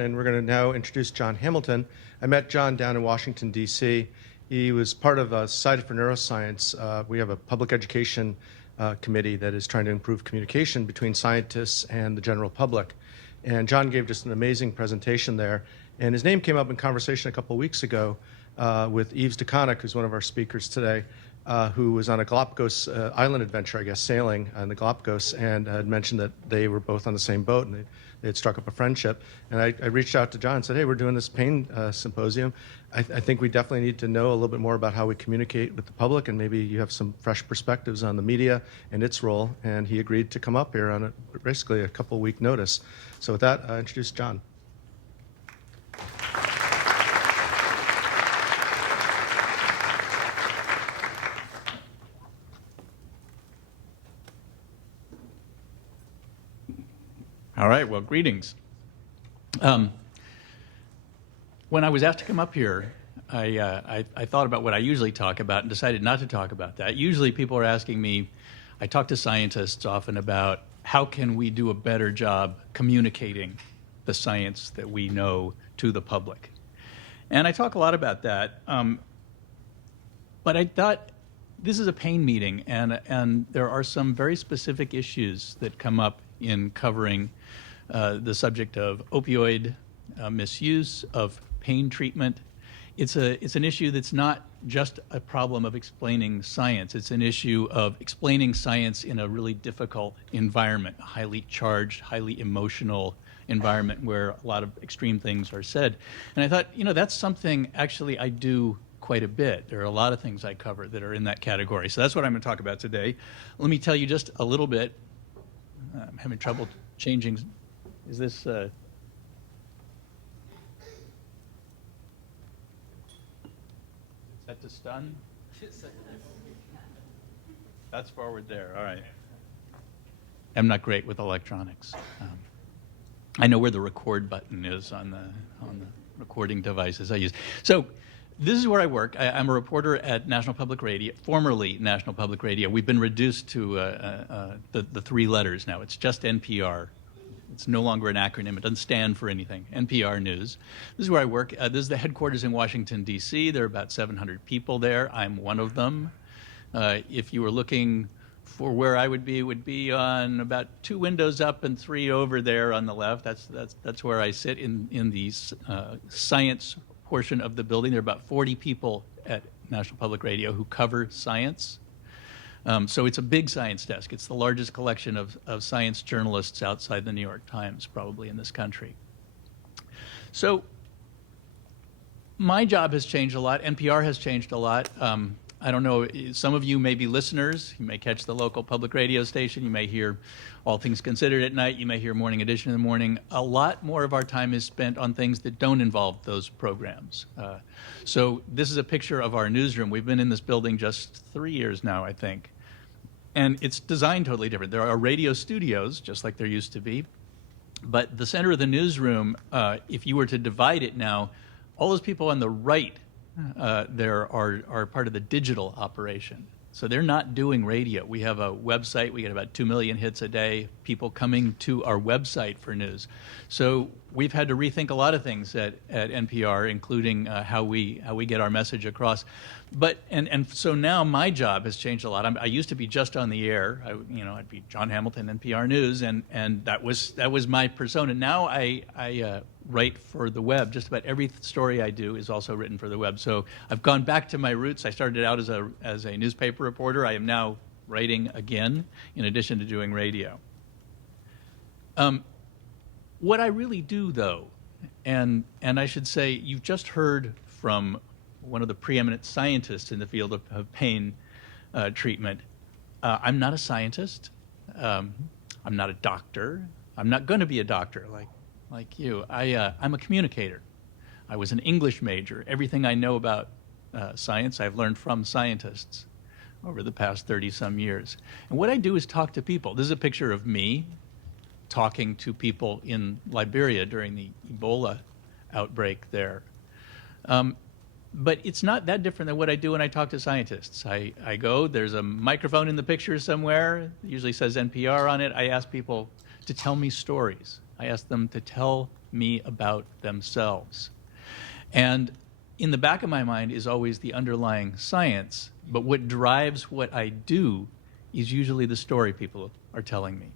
And we're going to now introduce Jon Hamilton. I met Jon down in Washington, D.C. He was part of a Society for Neuroscience. We have a public education committee that is trying to improve communication between scientists and the general public. And Jon gave just an amazing presentation there. And his name came up in conversation a couple of weeks ago with Yves Deconic, who's one of our speakers today, who was on a Galapagos island adventure, I guess, sailing on the Galapagos, and had mentioned that they were both on the same boat, and they had struck up a friendship. And I reached out to Jon and said, hey, we're doing this pain symposium. I think we definitely need to know a little bit more about how we communicate with the public, and maybe you have some fresh perspectives on the media and its role. And he agreed to come up here on basically a couple-week notice. So with that, I introduce Jon. All right, well, greetings. When I was asked to come up here, I thought about what I usually talk about and decided not to talk about that. Usually people are asking me, I talk to scientists often about how can we do a better job communicating the science that we know to the public. And I talk a lot about that, but I thought this is a pain meeting, and there are some very specific issues that come up in covering the subject of opioid misuse, of pain treatment. It's an issue that's not just a problem of explaining science. It's an issue of explaining science in a really difficult environment, a highly charged, highly emotional environment where a lot of extreme things are said. And I thought, that's something actually I do quite a bit. There are a lot of things I cover that are in that category. So that's what I'm going to talk about today. Let me tell you just a little bit. I'm having trouble changing. Is this? Is that to stun? That's forward there. All right. I'm not great with electronics. I know where the record button is on the recording devices I use. So this is where I work. I'm a reporter at National Public Radio, formerly National Public Radio. We've been reduced to the three letters now. It's just NPR. It's no longer an acronym. It doesn't stand for anything. NPR News. This is where I work. This is the headquarters in Washington, D.C. There are about 700 people there. I'm one of them. If you were looking for where I would be, it would be on about 2 windows up and 3 over there on the left. That's where I sit in the science portion of the building. There are about 40 people at National Public Radio who cover science. So it's a big science desk. It's the largest collection of science journalists outside the New York Times, probably in this country. So my job has changed a lot. NPR has changed a lot. I don't know, some of you may be listeners. You may catch the local public radio station. You may hear All Things Considered at night. You may hear Morning Edition in the morning. A lot more of our time is spent on things that don't involve those programs. So this is a picture of our newsroom. We've been in this building just 3 years now, I think. And it's designed totally different. There are radio studios, just like there used to be. But the center of the newsroom, if you were to divide it now, all those people on the right there are part of the digital operation. So they're not doing radio. We have a website. We get about 2 million hits a day, people coming to our website for news. So we've had to rethink a lot of things at NPR, including how we get our message across. But and so now my job has changed a lot. I used to be just on the air. I'd be Jon Hamilton, NPR News, and that was my persona. Now I write for the web. Just about every story I do is also written for the web. So I've gone back to my roots. I started out as a newspaper reporter. I am now writing again, in addition to doing radio. What I really do, though, and I should say, you've just heard from one of the preeminent scientists in the field of pain treatment. I'm not a scientist. I'm not a doctor. I'm not going to be a doctor like you. I'm a communicator. I was an English major. Everything I know about science, I've learned from scientists over the past 30-some years. And what I do is talk to people. This is a picture of me talking to people in Liberia during the Ebola outbreak there. But it's not that different than what I do when I talk to scientists. I go, there's a microphone in the picture somewhere, it usually says NPR on it. I ask people to tell me stories. I ask them to tell me about themselves. And in the back of my mind is always the underlying science, but what drives what I do is usually the story people are telling me.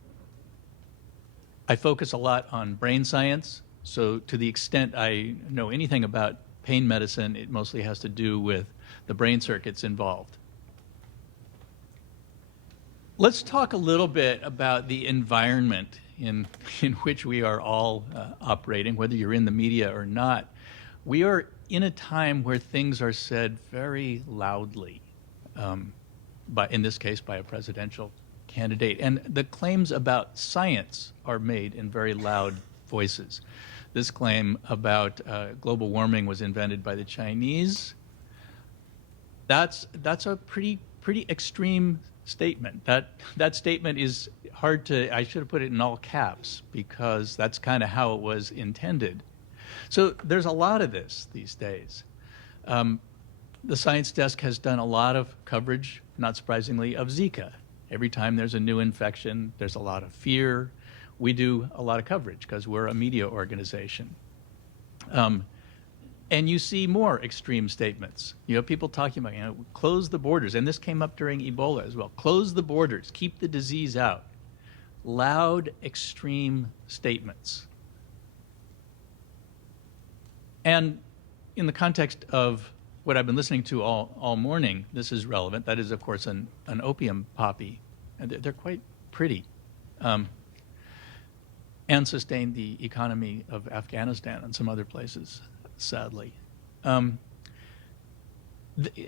I focus a lot on brain science, so to the extent I know anything about pain medicine, it mostly has to do with the brain circuits involved. Let's talk a little bit about the environment in which we are all operating, whether you're in the media or not. We are in a time where things are said very loudly, in this case by a presidential candidate. And the claims about science are made in very loud voices. This claim about global warming was invented by the Chinese. That's a pretty extreme statement. That statement is hard to, I should have put it in all caps because that's kind of how it was intended. So there's a lot of this these days. The Science Desk has done a lot of coverage, not surprisingly, of Zika. Every time there's a new infection, there's a lot of fear. We do a lot of coverage because we're a media organization. And you see more extreme statements. You know, people talking about, close the borders. And this came up during Ebola as well. Close the borders, keep the disease out. Loud, extreme statements. And in the context of what I've been listening to all morning, this is relevant. That is, of course, an opium poppy. And they're quite pretty. And sustain the economy of Afghanistan and some other places, sadly.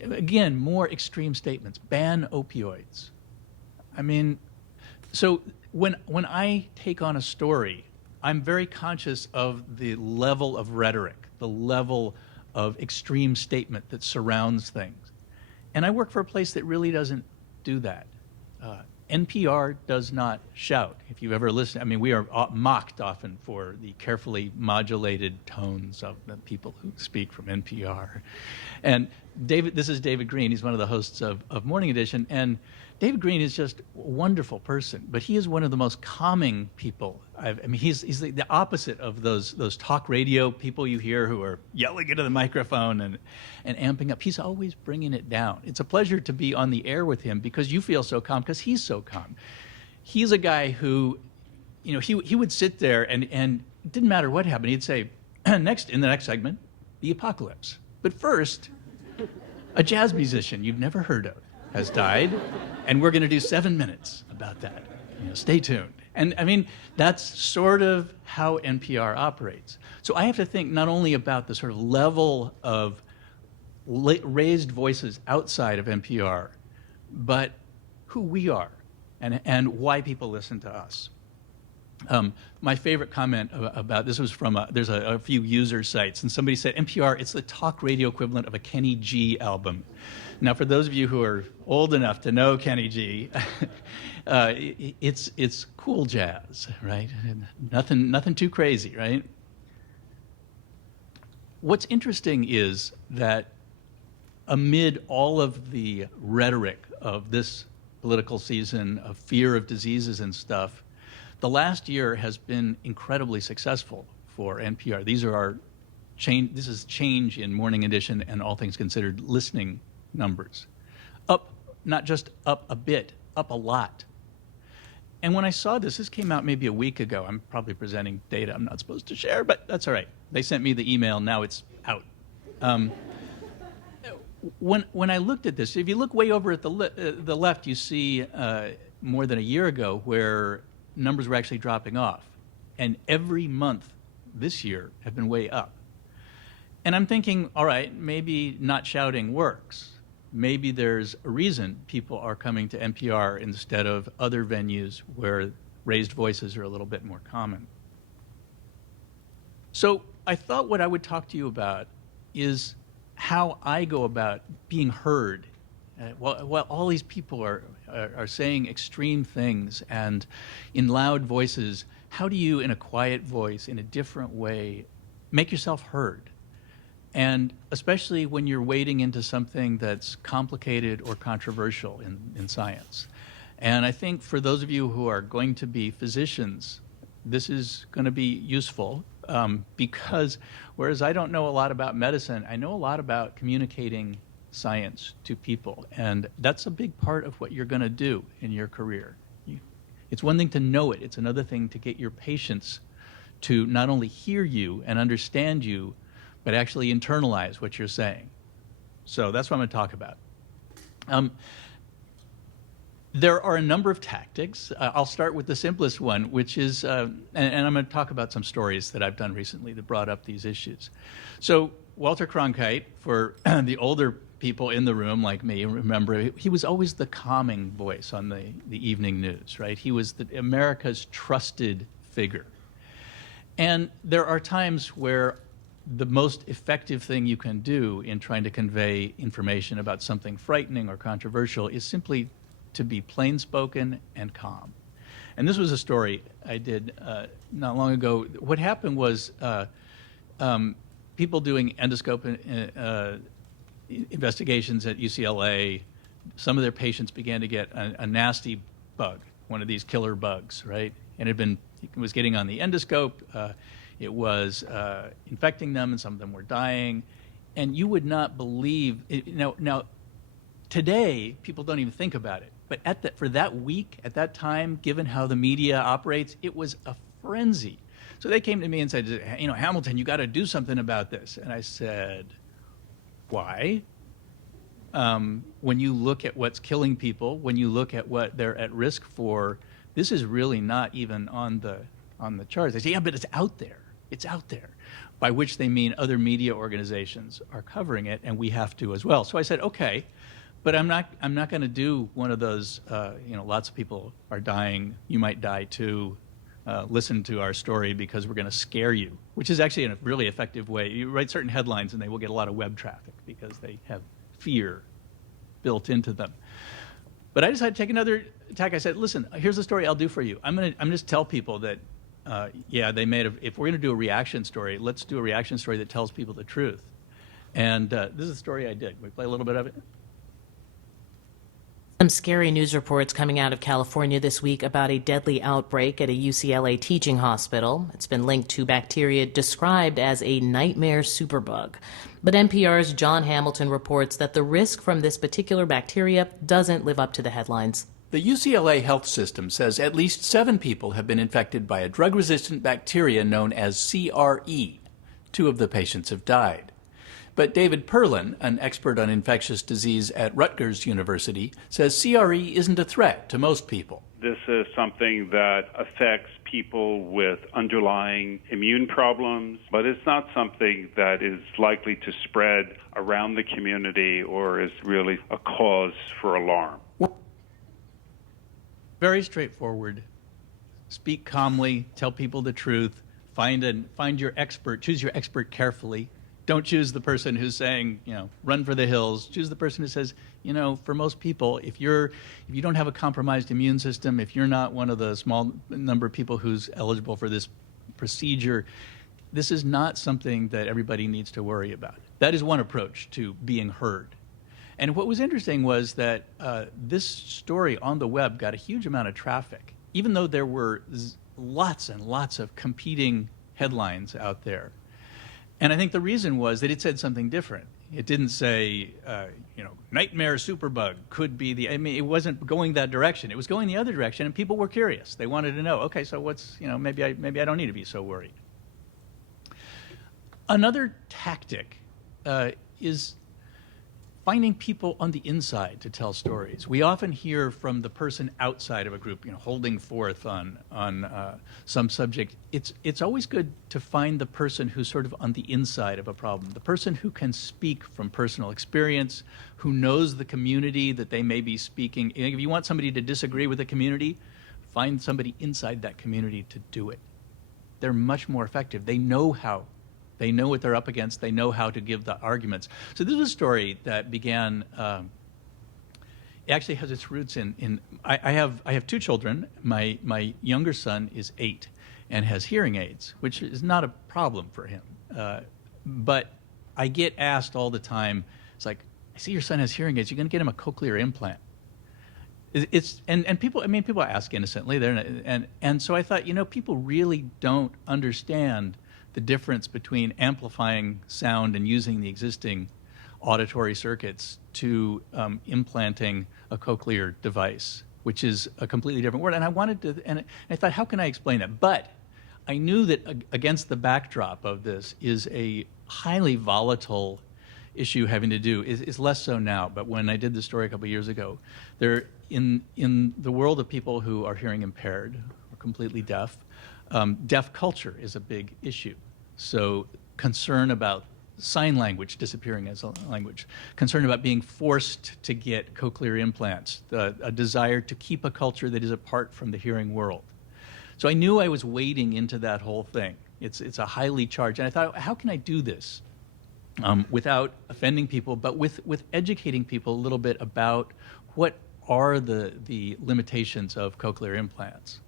Again, more extreme statements. Ban opioids. I mean, so when I take on a story, I'm very conscious of the level of rhetoric, the level of extreme statement that surrounds things. And I work for a place that really doesn't do that. NPR does not shout. If you've ever listened, I mean, we are mocked often for the carefully modulated tones of the people who speak from NPR. And this is David Green. He's one of the hosts of Morning Edition. And David Green is just a wonderful person, but he is one of the most calming people. He's the opposite of those talk radio people you hear who are yelling into the microphone and amping up. He's always bringing it down. It's a pleasure to be on the air with him because you feel so calm, because he's so calm. He's a guy who, he would sit there and it didn't matter what happened. He'd say, in the next segment, the apocalypse. But first, a jazz musician you've never heard of has died, and we're going to do 7 minutes about that. Stay tuned. And I mean, that's sort of how NPR operates. So I have to think not only about the sort of level of raised voices outside of NPR, but who we are and why people listen to us. My favorite comment about this was from there's a few user sites, and somebody said, NPR, it's the talk radio equivalent of a Kenny G album. Now, for those of you who are old enough to know Kenny G, it's cool jazz, right? Nothing too crazy, right? What's interesting is that amid all of the rhetoric of this political season, of fear of diseases and stuff, the last year has been incredibly successful for NPR. This is change in Morning Edition and All Things Considered listening numbers. Up, not just up a bit, up a lot. And when I saw this came out maybe a week ago. I'm probably presenting data I'm not supposed to share, but that's all right. They sent me the email, now it's out. When I looked at this, if you look way over at the left, you see more than a year ago where numbers were actually dropping off. And every month this year have been way up. And I'm thinking, all right, maybe not shouting works. Maybe there's a reason people are coming to NPR instead of other venues where raised voices are a little bit more common. So I thought what I would talk to you about is how I go about being heard. While all these people are saying extreme things and in loud voices, how do you, in a quiet voice, in a different way, make yourself heard? And especially when you're wading into something that's complicated or controversial in science. And I think for those of you who are going to be physicians, this is going to be useful. because whereas I don't know a lot about medicine, I know a lot about communicating science to people. And that's a big part of what you're going to do in your career. It's one thing to know it. It's another thing to get your patients to not only hear you and understand you, but actually internalize what you're saying. So that's what I'm going to talk about. There are a number of tactics. I'll start with the simplest one, which is, and I'm going to talk about some stories that I've done recently that brought up these issues. So Walter Cronkite, for the older people in the room like me, remember, he was always the calming voice on the evening news, right? He was America's trusted figure. And there are times where the most effective thing you can do in trying to convey information about something frightening or controversial is simply to be plain-spoken and calm. And this was a story I did not long ago. What happened was people doing endoscope investigations at UCLA, some of their patients began to get a nasty bug, one of these killer bugs, right? And it was getting on the endoscope. It was infecting them, and some of them were dying. And you would not believe it. Now, today, people don't even think about it. But for that week, at that time, given how the media operates, it was a frenzy. So they came to me and said, Hamilton, you got to do something about this. And I said, why? When you look at what's killing people, when you look at what they're at risk for, this is really not even on the charts. They say, yeah, but it's out there. It's out there. By which they mean other media organizations are covering it, and we have to as well. So I said, okay. But I'm not going to do one of those, lots of people are dying, you might die too, listen to our story because we're going to scare you, which is actually in a really effective way. You write certain headlines and they will get a lot of web traffic because they have fear built into them. But I decided to take another tack. I said, listen, here's the story I'll do for you. I'm just tell people that, if we're going to do a reaction story, let's do a reaction story that tells people the truth. And this is the story I did. Can we play a little bit of it? Some scary news reports coming out of California this week about a deadly outbreak at a UCLA teaching hospital. It's been linked to bacteria described as a nightmare superbug. But NPR's Jon Hamilton reports that the risk from this particular bacteria doesn't live up to the headlines. The UCLA health system says at least 7 people have been infected by a drug-resistant bacteria known as CRE. 2 of the patients have died. But David Perlin, an expert on infectious disease at Rutgers University, says CRE isn't a threat to most people. This is something that affects people with underlying immune problems, but it's not something that is likely to spread around the community or is really a cause for alarm. Very straightforward. Speak calmly, tell people the truth, find your expert, choose your expert carefully. Don't choose the person who's saying, run for the hills. Choose the person who says, for most people, if you don't have a compromised immune system, if you're not one of the small number of people who's eligible for this procedure, this is not something that everybody needs to worry about. That is one approach to being heard. And what was interesting was that this story on the web got a huge amount of traffic, even though there were lots and lots of competing headlines out there. And I think the reason was that it said something different. It didn't say, nightmare superbug could be it wasn't going that direction. It was going the other direction, and people were curious. They wanted to know, okay, so what's, maybe I don't need to be so worried. Another tactic is finding people on the inside to tell stories. We often hear from the person outside of a group, holding forth on some subject. It's always good to find the person who's sort of on the inside of a problem, the person who can speak from personal experience, who knows the community that they may be speaking. If you want somebody to disagree with the community, find somebody inside that community to do it. They're much more effective. They know how. They know what they're up against. They know how to give the arguments. So this is a story that began, it actually has its roots in I have 2 children. My younger son is 8 and has hearing aids, which is not a problem for him. But I get asked all the time, it's like, I see your son has hearing aids. You're going to get him a cochlear implant. People ask innocently, and so I thought, people really don't understand the difference between amplifying sound and using the existing auditory circuits to implanting a cochlear device, which is a completely different world. And I wanted to, and I thought, how can I explain that? But I knew that against the backdrop of this is a highly volatile issue having to do, is less so now, but when I did the story a couple of years ago, there in the world of people who are hearing impaired or completely deaf, deaf culture is a big issue. So concern about sign language disappearing as a language, concern about being forced to get cochlear implants, a desire to keep a culture that is apart from the hearing world. So I knew I was wading into that whole thing. It's a highly charged, and I thought, how can I do this without offending people, but with educating people a little bit about what are the limitations of cochlear implants.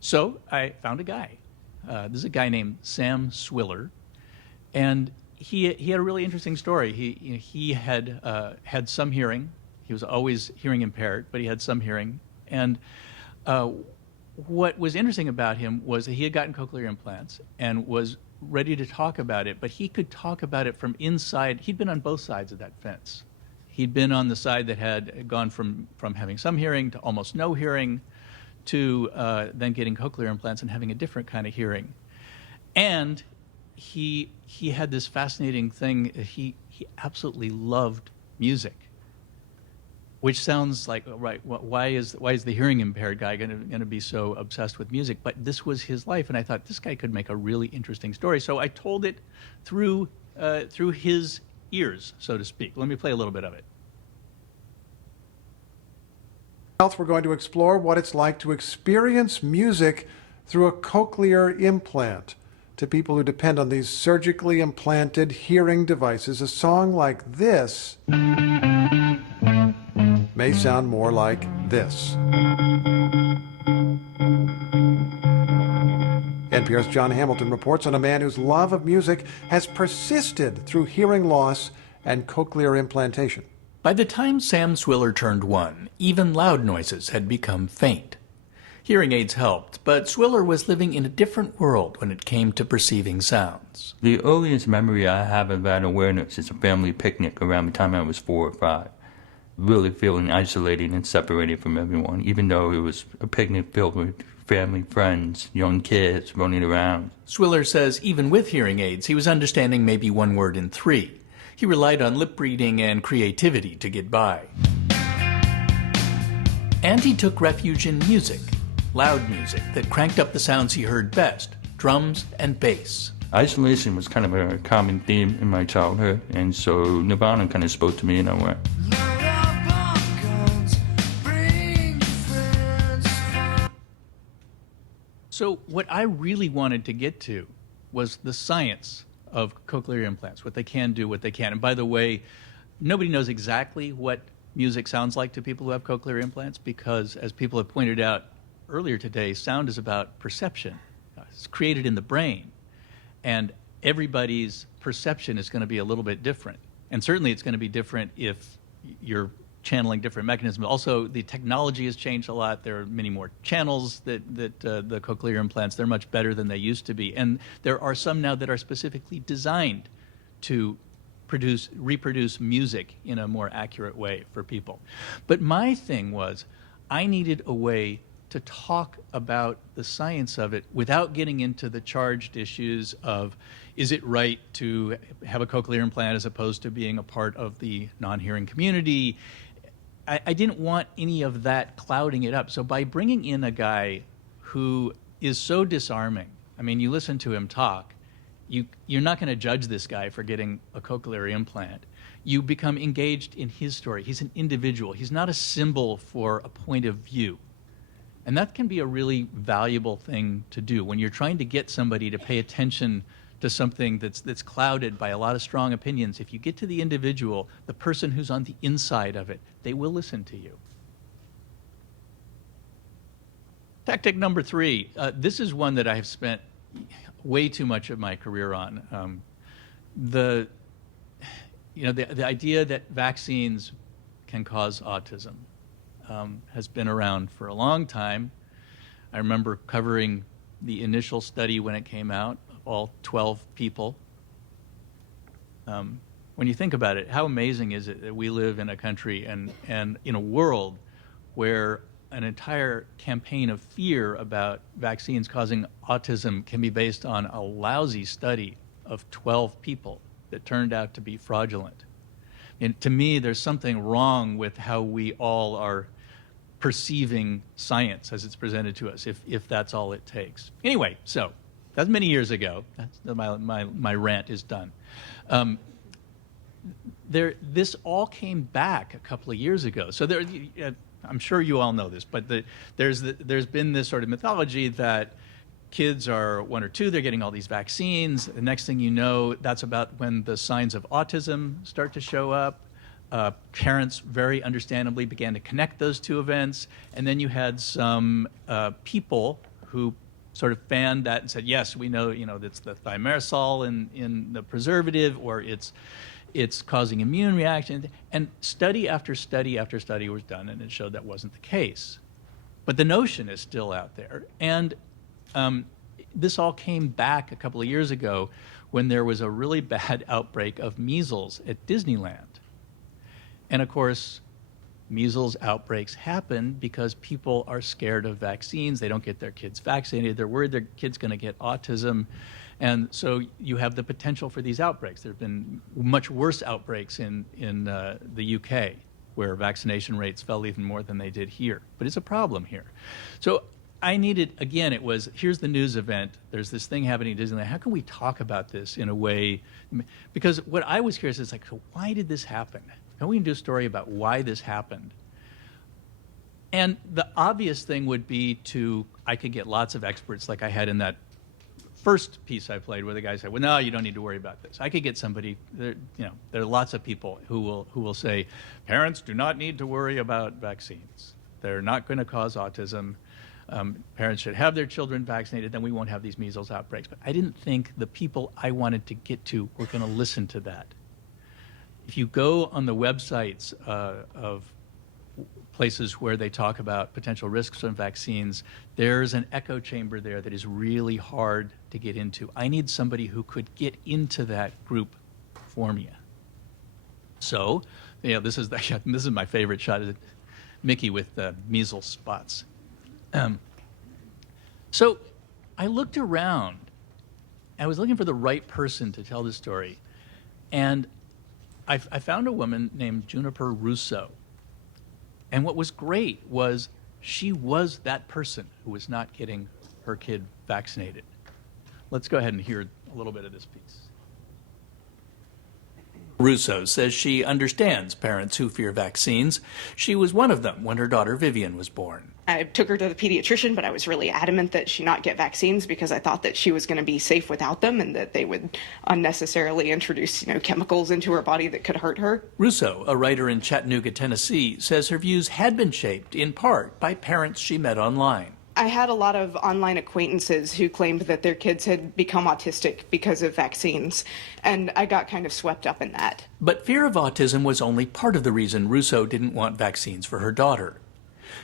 So I found a guy. This is a guy named Sam Swiller, and he had a really interesting story. He had had some hearing. He was always hearing impaired, but he had some hearing. And what was interesting about him was that he had gotten cochlear implants and was ready to talk about it, but he could talk about it from inside. He'd been on both sides of that fence. He'd been on the side that had gone from having some hearing to almost no hearing to then getting cochlear implants and having a different kind of hearing. And he had this fascinating thing. He absolutely loved music, which sounds like, right, why is the hearing impaired guy going to be so obsessed with music? But this was his life, and I thought this guy could make a really interesting story. So I told it through his ears, so to speak. Let me play a little bit of it. We're going to explore what it's like to experience music through a cochlear implant. To people who depend on these surgically implanted hearing devices, a song like this may sound more like this. NPR's Jon Hamilton reports on a man whose love of music has persisted through hearing loss and cochlear implantation. By the time Sam Swiller turned 1, even loud noises had become faint. Hearing aids helped, but Swiller was living in a different world when it came to perceiving sounds. The earliest memory I have of that awareness is a family picnic around the time I was 4 or 5. Really feeling isolated and separated from everyone, even though it was a picnic filled with family, friends, young kids running around. Swiller says even with hearing aids, he was understanding maybe one word in 3. He relied on lip reading and creativity to get by. And he took refuge in music, loud music that cranked up the sounds he heard best, drums and bass. Isolation was kind of a common theme in my childhood, and so Nirvana kind of spoke to me in a way. So what I really wanted to get to was the science of cochlear implants, what they can do, what they can't. And by the way, nobody knows exactly what music sounds like to people who have cochlear implants because, as people have pointed out earlier today, sound is about perception. It's created in the brain. And everybody's perception is going to be a little bit different. And certainly it's going to be different if you're channeling different mechanisms. Also, the technology has changed a lot. There are many more channels that the cochlear implants, they're much better than they used to be. And there are some now that are specifically designed to reproduce music in a more accurate way for people. But my thing was, I needed a way to talk about the science of it without getting into the charged issues of, is it right to have a cochlear implant as opposed to being a part of the non-hearing community? I didn't want any of that clouding it up. So by bringing in a guy who is so disarming, I mean, you listen to him talk, you're not going to judge this guy for getting a cochlear implant. You become engaged in his story. He's an individual. He's not a symbol for a point of view. And that can be a really valuable thing to do when you're trying to get somebody to pay attention to something that's clouded by a lot of strong opinions. If you get to the individual, the person who's on the inside of it, they will listen to you. Tactic number 3. This is one that I have spent way too much of my career on. The idea that vaccines can cause autism has been around for a long time. I remember covering the initial study when it came out all 12 people. When you think about it, how amazing is it that we live in a country and in a world where an entire campaign of fear about vaccines causing autism can be based on a lousy study of 12 people that turned out to be fraudulent. And to me, there's something wrong with how we all are perceiving science as it's presented to us, if that's all it takes. Anyway, so that's many years ago. My rant is done. This all came back a couple of years ago. So I'm sure you all know this, but there's been this sort of mythology that kids are 1 or 2, they're getting all these vaccines. The next thing you know, that's about when the signs of autism start to show up. Parents very understandably began to connect those two events. And then you had some people who sort of fanned that and said, yes, we know, that's the thimerosal in the preservative, or it's causing immune reaction. And study after study after study was done, and it showed that wasn't the case. But the notion is still out there. And this all came back a couple of years ago when there was a really bad outbreak of measles at Disneyland. And of course, measles outbreaks happen because people are scared of vaccines. They don't get their kids vaccinated. They're worried their kid's going to get autism. And so you have the potential for these outbreaks. There have been much worse outbreaks in the UK, where vaccination rates fell even more than they did here. But it's a problem here. So I needed, again, it was, here's the news event. There's this thing happening at Disneyland. How can we talk about this in a way? Because what I was curious is, like, so why did this happen? How we can do a story about why this happened? And the obvious thing would be I could get lots of experts like I had in that first piece I played, where the guy said, well, no, you don't need to worry about this. I could get somebody, there are lots of people who will say, parents do not need to worry about vaccines. They're not going to cause autism. Parents should have their children vaccinated, then we won't have these measles outbreaks. But I didn't think the people I wanted to get to were going to listen to that. If you go on the websites of places where they talk about potential risks from vaccines, there's an echo chamber there that is really hard to get into. I need somebody who could get into that group for me. So, this is my favorite shot of Mickey with the measles spots. So I looked around. I was looking for the right person to tell this story. And I found a woman named Juniper Russo. And what was great was she was that person who was not getting her kid vaccinated. Let's go ahead and hear a little bit of this piece. Russo says she understands parents who fear vaccines. She was one of them when her daughter Vivian was born. I took her to the pediatrician, but I was really adamant that she not get vaccines because I thought that she was going to be safe without them and that they would unnecessarily introduce, chemicals into her body that could hurt her. Russo, a writer in Chattanooga, Tennessee, says her views had been shaped in part by parents she met online. I had a lot of online acquaintances who claimed that their kids had become autistic because of vaccines, and I got kind of swept up in that. But fear of autism was only part of the reason Russo didn't want vaccines for her daughter.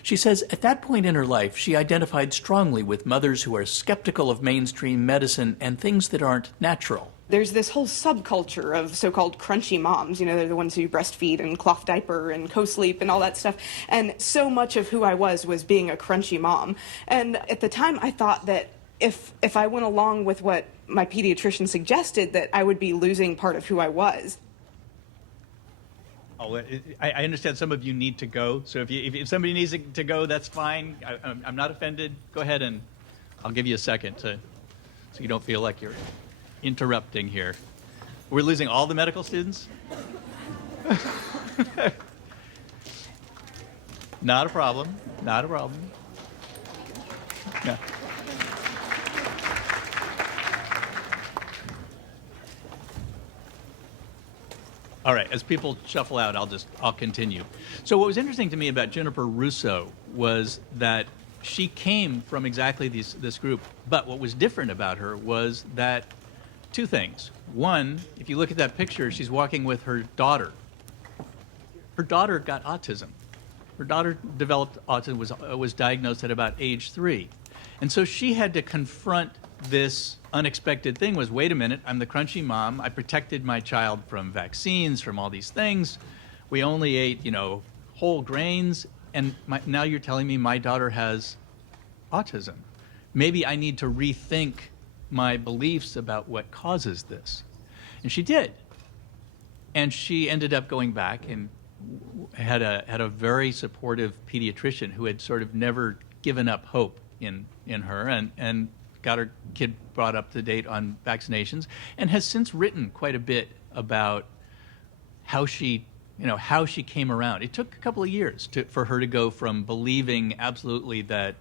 She says at that point in her life, she identified strongly with mothers who are skeptical of mainstream medicine and things that aren't natural. There's this whole subculture of so-called crunchy moms. They're the ones who breastfeed and cloth diaper and co-sleep and all that stuff. And so much of who I was being a crunchy mom. And at the time, I thought that if I went along with what my pediatrician suggested, that I would be losing part of who I was. Oh, I understand some of you need to go. So if somebody needs to go, that's fine. I'm not offended. Go ahead, and I'll give you a second so you don't feel like you're interrupting here. We're losing all the medical students? Not a problem. Not a problem. No. All right, as people shuffle out, I'll continue. So what was interesting to me about Juniper Russo was that she came from exactly this group, but what was different about her was that two things. One, if you look at that picture, she's walking with her daughter. Her daughter got autism. Her daughter developed autism, was diagnosed at about age 3. And so she had to confront this unexpected thing was, wait a minute, I'm the crunchy mom. I protected my child from vaccines, from all these things. We only ate, whole grains. And now you're telling me my daughter has autism. Maybe I need to rethink my beliefs about what causes this. And she did. And she ended up going back and had a very supportive pediatrician who had sort of never given up hope in her, and got her kid brought up to date on vaccinations, and has since written quite a bit about how she came around. It took a couple of years for her to go from believing absolutely that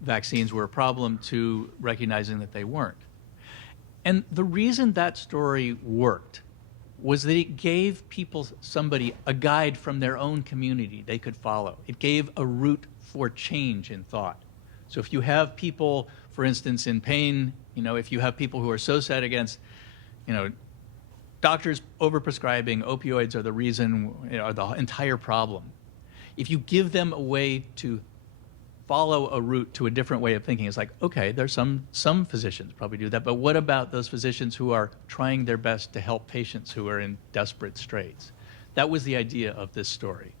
vaccines were a problem to recognizing that they weren't. And the reason that story worked was that it gave a guide from their own community they could follow. It gave a route for change in thought. So if you have people, for instance, in pain, if you have people who are so set against, doctors overprescribing, opioids are the reason, are the entire problem. If you give them a way to follow a route to a different way of thinking, it's like, okay, there's some physicians probably do that, but what about those physicians who are trying their best to help patients who are in desperate straits? That was the idea of this story.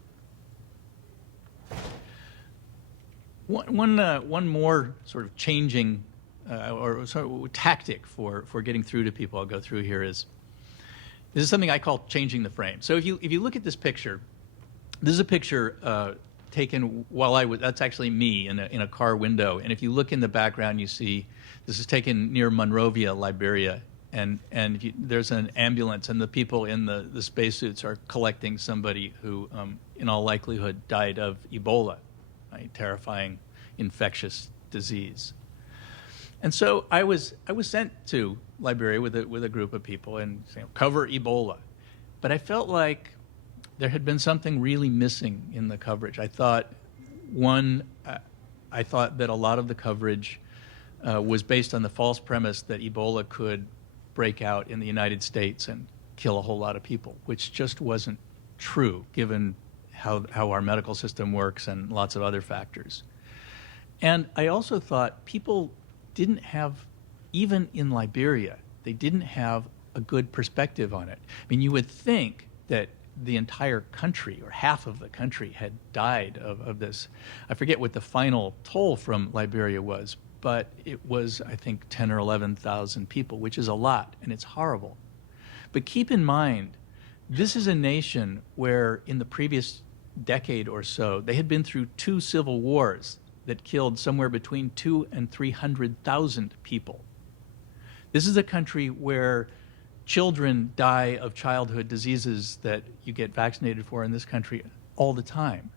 One more sort of changing or sort of tactic for getting through to people I'll go through here is, this is something I call changing the frame. So if you look at this picture, this is a picture taken while that's actually me in a car window. And if you look in the background, you see this is taken near Monrovia, Liberia. And there's an ambulance, and the people in the spacesuits are collecting somebody who, in all likelihood, died of Ebola, a terrifying infectious disease. And so I was sent to Liberia with a group of people and cover Ebola. But I felt like there had been something really missing in the coverage. I thought that a lot of the coverage was based on the false premise that Ebola could break out in the United States and kill a whole lot of people, which just wasn't true given how our medical system works and lots of other factors. And I also thought people didn't have, even in Liberia, they didn't have a good perspective on it. I mean, you would think that the entire country, or half of the country, had died of this. I forget what the final toll from Liberia was, but it was, I think, 10 or 11,000 people, which is a lot, and it's horrible. But keep in mind, this is a nation where in the previous decade or so, they had been through 2 civil wars that killed somewhere between 200,000 and 300,000 people. This is a country where children die of childhood diseases that you get vaccinated for in this country all the time.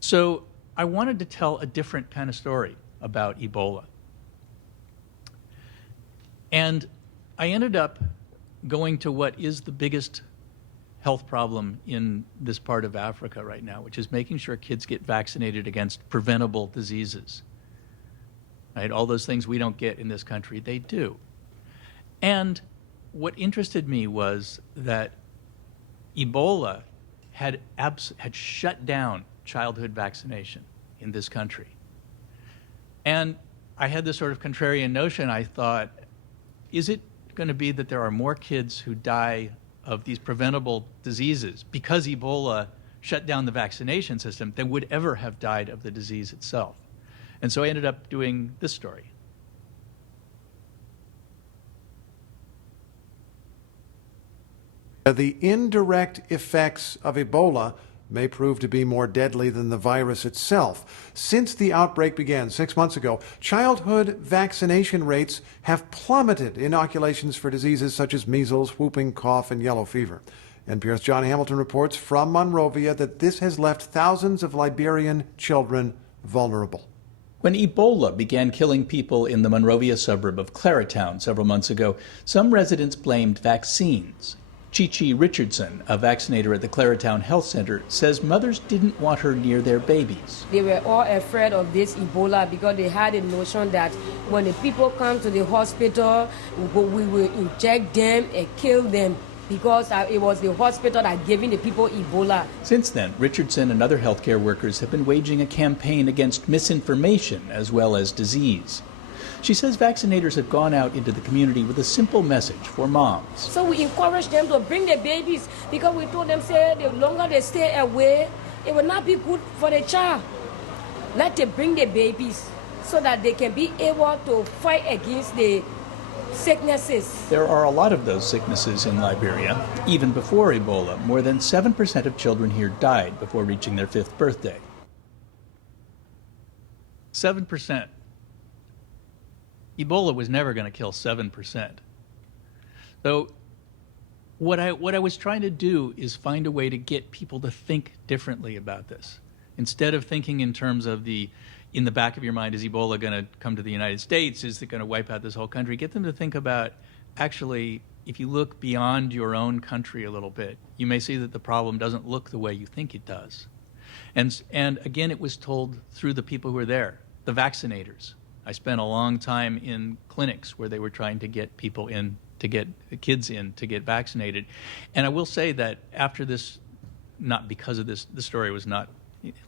So I wanted to tell a different kind of story about Ebola. And I ended up going to what is the biggest health problem in this part of Africa right now, which is making sure kids get vaccinated against preventable diseases. Right? All those things we don't get in this country, they do. And what interested me was that Ebola had shut down childhood vaccination in this country. And I had this sort of contrarian notion. I thought, is it going to be that there are more kids who die of these preventable diseases because Ebola shut down the vaccination system than would ever have died of the disease itself? And so I ended up doing this story. The indirect effects of Ebola may prove to be more deadly than the virus itself. Since the outbreak began 6 months ago, childhood vaccination rates have plummeted inoculations for diseases such as measles, whooping cough, and yellow fever. NPR's Jon Hamilton reports from Monrovia that this has left thousands of Liberian children vulnerable. When Ebola began killing people in the Monrovia suburb of Claritown several months ago, some residents blamed vaccines. Chi-Chi Richardson, a vaccinator at the Claritown Health Center, says mothers didn't want her near their babies. They were all afraid of this Ebola because they had a notion that when the people come to the hospital, we will inject them and kill them because it was the hospital that giving the people Ebola. Since then, Richardson and other healthcare workers have been waging a campaign against misinformation as well as disease. She says vaccinators have gone out into the community with a simple message for moms. So we encourage them to bring their babies because we told them, say, the longer they stay away, it will not be good for the child. Let them bring their babies so that they can be able to fight against the sicknesses. There are a lot of those sicknesses in Liberia. Even before Ebola, more than 7% of children here died before reaching their 5th birthday. 7%. Ebola was never going to kill 7%. So what I was trying to do is find a way to get people to think differently about this. Instead of thinking in terms of in the back of your mind, is Ebola going to come to the United States? Is it going to wipe out this whole country? Get them to think about, actually, if you look beyond your own country a little bit, you may see that the problem doesn't look the way you think it does. And again, it was told through the people who were there, the vaccinators. I spent a long time in clinics where they were trying to get people in, to get kids in, to get vaccinated. And I will say that after this, not because of this, the story was not,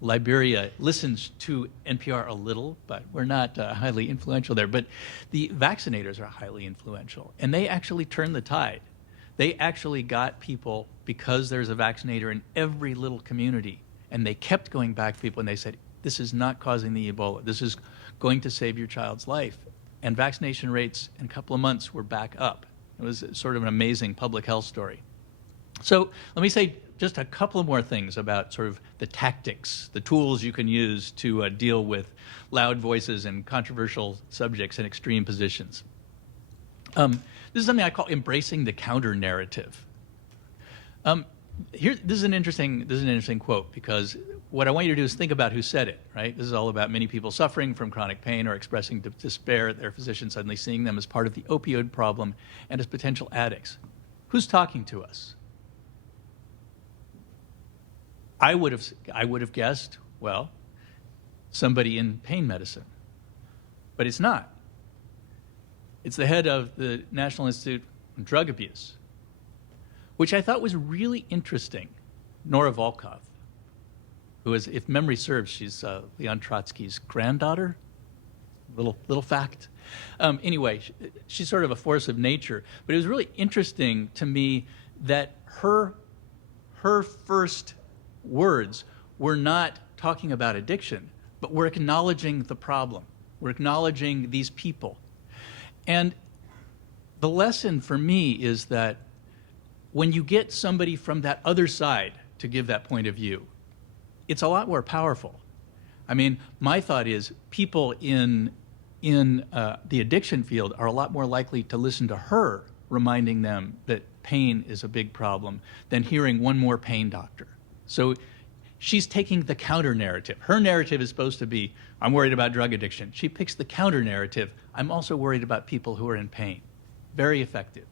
Liberia listens to NPR a little, but we're not highly influential there. But the vaccinators are highly influential, and they actually turned the tide. They actually got people, because there's a vaccinator in every little community, and they kept going back to people, and they said, this is not causing the Ebola. This is going to save your child's life. And vaccination rates in a couple of months were back up. It was sort of an amazing public health story. So let me say just a couple of more things about sort of the tactics, the tools you can use to deal with loud voices and controversial subjects and extreme positions. This is something I call embracing the counter-narrative. This is an interesting quote, because what I want you to do is think about who said it, right? This is all about many people suffering from chronic pain or expressing despair at their physician suddenly seeing them as part of the opioid problem and as potential addicts. Who's talking to us? I would have guessed, well, somebody in pain medicine. But it's not. It's the head of the National Institute on Drug Abuse, which I thought was really interesting. Nora Volkow, who is, if memory serves, she's Leon Trotsky's granddaughter. Little fact. Anyway, she's sort of a force of nature. But it was really interesting to me that her first words were not talking about addiction, but we're acknowledging the problem. We're acknowledging these people. And the lesson for me is that when you get somebody from that other side to give that point of view, it's a lot more powerful. I mean, my thought is people in the addiction field are a lot more likely to listen to her reminding them that pain is a big problem than hearing one more pain doctor. So she's taking the counter-narrative. Her narrative is supposed to be, I'm worried about drug addiction. She picks the counter-narrative, I'm also worried about people who are in pain. Very effective.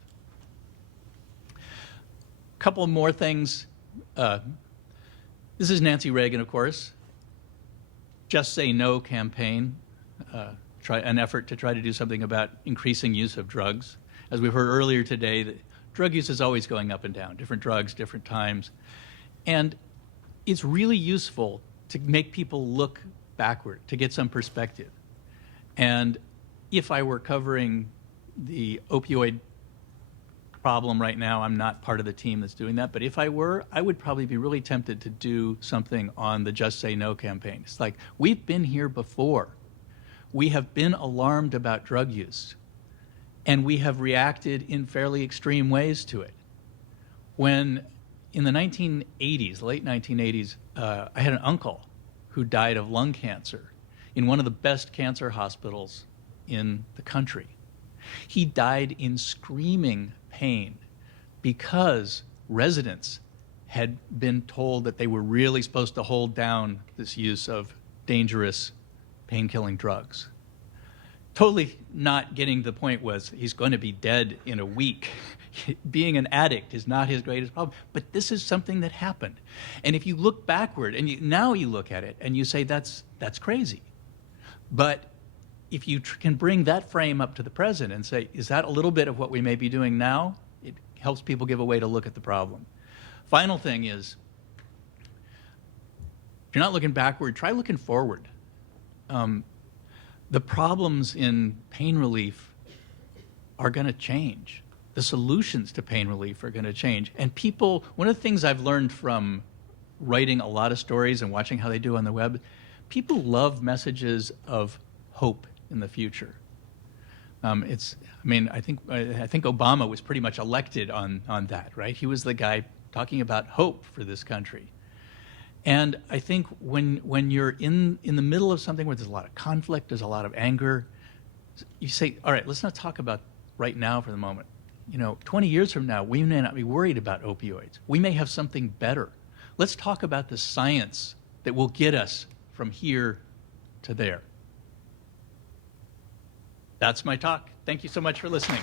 Couple more things. This is Nancy Reagan, of course. Just Say No campaign, an effort to try to do something about increasing use of drugs. As we've heard earlier today, drug use is always going up and down, different drugs, different times. And it's really useful to make people look backward, to get some perspective. And if I were covering the opioid problem right now, I'm not part of the team that's doing that, but if I were, I would probably be really tempted to do something on the Just Say No campaign. It's like, we've been here before. We have been alarmed about drug use, and we have reacted in fairly extreme ways to it. When in the 1980s, late 1980s, I had an uncle who died of lung cancer in one of the best cancer hospitals in the country. He died in screaming pain because residents had been told that they were really supposed to hold down this use of dangerous pain-killing drugs. Totally not getting the point was he's going to be dead in a week. Being an addict is not his greatest problem, but this is something that happened. And if you look backward, and now you look at it and you say that's crazy. But if you can bring that frame up to the present and say, is that a little bit of what we may be doing now? It helps people give a way to look at the problem. Final thing is, if you're not looking backward, try looking forward. the problems in pain relief are going to change. The solutions to pain relief are going to change. And people, one of the things I've learned from writing a lot of stories and watching how they do on the web, people love messages of hope in the future. I think Obama was pretty much elected on that, right? He was the guy talking about hope for this country. And I think when you're in the middle of something where there's a lot of conflict, there's a lot of anger, you say, all right, let's not talk about right now for the moment. 20 years from now, we may not be worried about opioids. We may have something better. Let's talk about the science that will get us from here to there. That's my talk. Thank you so much for listening.